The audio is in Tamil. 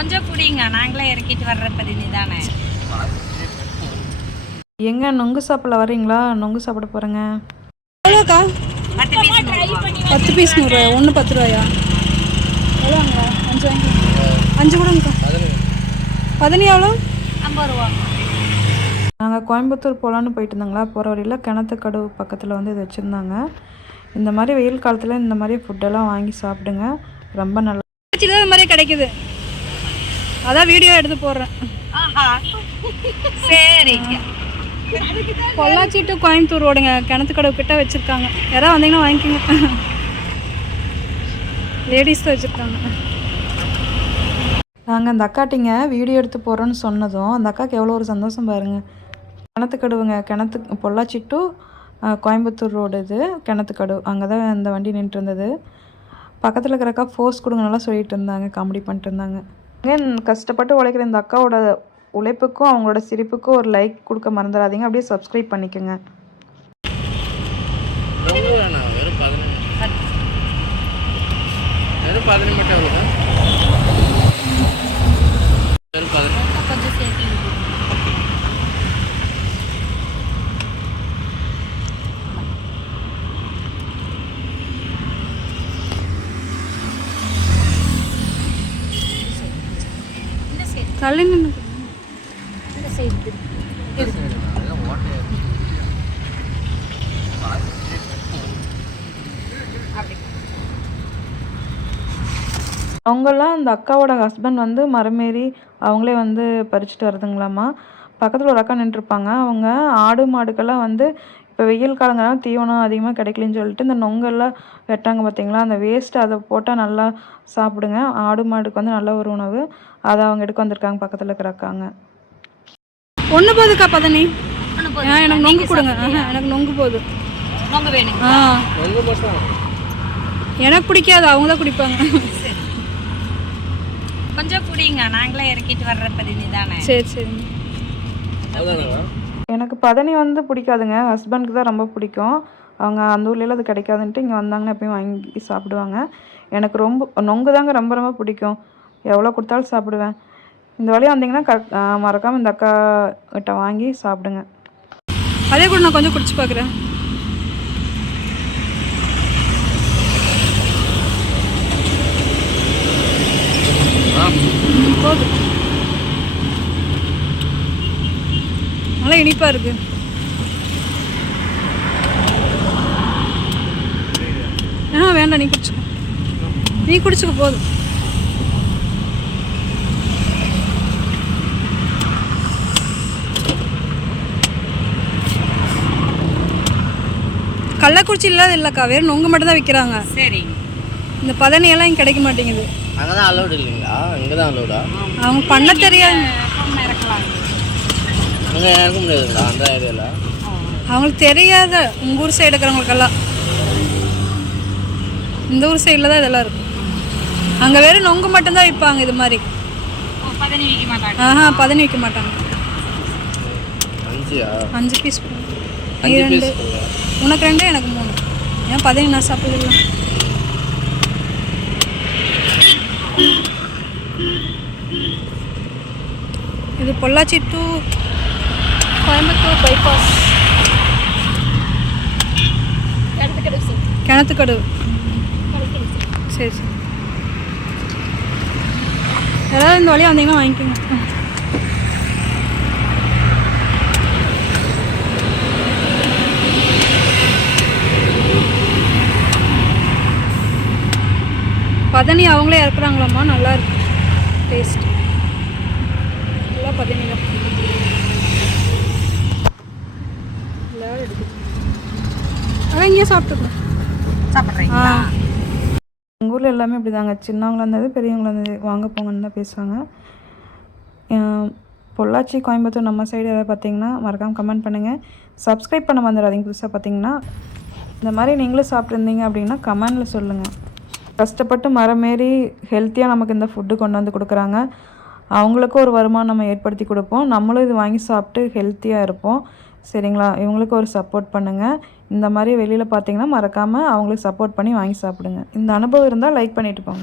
கொஞ்சம் புடிங்க, நாங்களே இறக்கிட்டு வர்ற பதினி தானே. எங்க நொங்கு சாப்பிட வரீங்களா? நொங்கு சாப்பிட போகிறேங்க. எவ்வளோக்கா? 10 பீஸ் 100 ரூபாயா? ஒன்று 10 ரூபாயா? எவ்வளோங்களா? 5 வாங்கி 5 கொடுங்கக்கா. 10 எவ்வளோ? 50 ரூபா. நாங்கள் கோயம்புத்தூர் போகலான்னு போயிட்டு இருந்தாங்களா, போகிற வழியில் கிணத்துக்கடவு பக்கத்தில் வந்து இது வச்சுருந்தாங்க. இந்த மாதிரி வெயில் காலத்தில் இந்த மாதிரி ஃபுட்டெல்லாம் வாங்கி சாப்பிடுங்க, ரொம்ப நல்லா. இந்த மாதிரியே கிடைக்குது, அதான் வீடியோ எடுத்து போடுறேன். சரிங்க. பொள்ளாச்சி டு கோயம்புத்தூர் ரோடுங்க, கிணத்துக்கடவு கிட்ட வச்சுருக்காங்க. யாராவது வந்தீங்கன்னா வாங்கிக்கோங்க. லேடிஸ் தான் வச்சுருக்காங்க. நாங்கள் அந்த அக்காட்டிங்க வீடியோ எடுத்து போகிறோன்னு சொன்னதும் அந்த அக்காவுக்கு எவ்வளோ ஒரு சந்தோஷம் பாருங்கள். கிணத்துக்கடுவுங்க, பொள்ளாச்சி டு கோயம்புத்தூர் ரோடு இது கிணத்துக்கடவு. அங்கே தான் அந்த வண்டி நின்றுட்டு இருந்தது. பக்கத்தில் இருக்கிற ஃபோர்ஸ் கொடுங்க நல்லா சொல்லிட்டு இருந்தாங்க, காமெடி பண்ணிட்டு இருந்தாங்க. கஷ்டப்பட்டு உழைக்கிற இந்த அக்காவோட உழைப்புக்கும் அவங்களோட சிரிப்புக்கும் ஒரு லைக் கொடுக்க மறந்துடாதீங்க. அப்படியே சப்ஸ்கிரைப் பண்ணிக்கோங்க. தள்ளி நின்று அவங்கெல்லாம் அந்த அக்காவோட ஹஸ்பண்ட் வந்து மரமேறி அவங்களே வந்து பறிச்சுட்டு வருதுங்களாம்மா. பக்கத்தில் ஒரு அக்கா நின்றுருப்பாங்க. அவங்க ஆடு மாடுக்கெல்லாம் வந்து இப்போ வெயில் காலங்கள்லாம் தீவனம் அதிகமாக கிடைக்கலன்னு சொல்லிட்டு இந்த நொங்கெல்லாம் வெட்டாங்க பார்த்தீங்களா, அந்த வேஸ்ட்டு அதை போட்டால் நல்லா சாப்பிடுங்க. ஆடு மாடுக்கு வந்து நல்ல ஒரு உணவு. அதை அவங்க எடுக்க வந்திருக்காங்க பக்கத்தில் இருக்கிற அக்காங்க. ஒன்று போதுக்கா 10. எனக்கு நொங்கு கொடுங்க. எனக்கு நொங்கு போதும். நொங்கு வேணுங்க. எனக்கு பிடிக்காது, அவங்க தான் குடிப்பாங்க. கொஞ்சம் புடிங்க, நாங்களே இறக்கிட்டு வர்ற பதினி தானே. சரி சரி. எனக்கு பதனி வந்து பிடிக்காதுங்க, ஹஸ்பண்டுக்கு தான் ரொம்ப பிடிக்கும். அவங்க அந்த ஊர்லேயும் அது கிடைக்காதுன்ட்டு இங்கே வந்தாங்கன்னா எப்பயும் வாங்கி சாப்பிடுவாங்க. எனக்கு ரொம்ப நொங்கு தாங்க ரொம்ப ரொம்ப பிடிக்கும், எவ்வளோ கொடுத்தாலும் சாப்பிடுவேன். இந்த வழியாக வந்தீங்கன்னா மறக்காமல் இந்த அக்கா கிட்ட வாங்கி சாப்பிடுங்க. அதே கூட நான் கொஞ்சம் குடிச்சு பார்க்குறேன். போதும், நல்லா இனிப்பாக இருக்கு. வேண்டாம், நீ குடிச்சுக்க போதும். கள்ளக்குறிச்சி இல்லாத இல்லைக்கா, வெறும் நொங்கு மட்டும் தான் விற்கிறாங்க. சரி. இந்த பதனியெல்லாம் இங்கே கிடைக்க மாட்டேங்குது. அங்கே தான் அலௌடு இல்லைங்களா? இங்கே தான் அலௌடா? அவங்க பண்ண தெரியாது, அங்கே இறக்க முடியாதுங்களா அந்த ஏரியாவில்? அவங்களுக்கு தெரியாத. உங்கள் ஊர் சைடு இருக்கிறவங்களுக்கெல்லாம் இந்த ஊர் சைடில் தான் இதெல்லாம் இருக்கும். அங்கே வெறும் நொங்கு மட்டும்தான் விற்பாங்க. இது மாதிரி பதனி விற்க மாட்டாங்க. பதனி விற்க மாட்டாங்க. 5 பீஸ். உனக்கு 2, எனக்கு 3. ஏன் பதனி நான் சாப்பிடல. இது பொள்ளாச்சி டு கோயம்புத்தூர் பைபாஸ் கிணத்துக்கடவு. சரி சரி. ஏதாவது இந்த வழியாக வந்தீங்கன்னா வாங்கிக்கோங்க. பதனி அவங்களே இறக்குறாங்களாம்மா, நல்லா இருக்கு டேஸ்ட். நல்லா பதனி தான் எடுக்குது. அதான் இங்கேயே சாப்பிட்டுக்கலாம். சாப்பிட்றீங்களா? எங்கள் ஊரில் எல்லாமே இப்படி தாங்க, சின்னவங்களா இருந்தது பெரியவங்களா இருந்தது வாங்க போங்கன்னு தான் பேசுவாங்க. பொள்ளாச்சி கோயம்புத்தூர் நம்ம சைடு எதாவது பார்த்தீங்கன்னா மறக்காமல் கமெண்ட் பண்ணுங்கள். சப்ஸ்கிரைப் பண்ண வந்துடாதீங்க. புதுசாக பார்த்தீங்கன்னா இந்த மாதிரி நீங்களும் சாப்பிட்ருந்தீங்க அப்படின்னா கமெண்டில் சொல்லுங்கள். கஷ்டப்பட்டு மரமேறி ஹெல்த்தியாக நமக்கு இந்த ஃபுட்டு கொண்டு வந்து கொடுக்குறாங்க. அவங்களுக்கும் ஒரு வருமானம் நம்ம ஏற்படுத்தி கொடுப்போம், நம்மளும் இது வாங்கி சாப்பிட்டு ஹெல்த்தியாக இருப்போம். சரிங்களா? இவங்களுக்கு ஒரு சப்போர்ட் பண்ணுங்கள். இந்த மாதிரி வெளியில் பார்த்தீங்கன்னா மறக்காமல் அவங்களுக்கு சப்போர்ட் பண்ணி வாங்கி சாப்பிடுங்க. இந்த அனுபவம் இருந்தால் லைக் பண்ணிவிட்டு போங்க.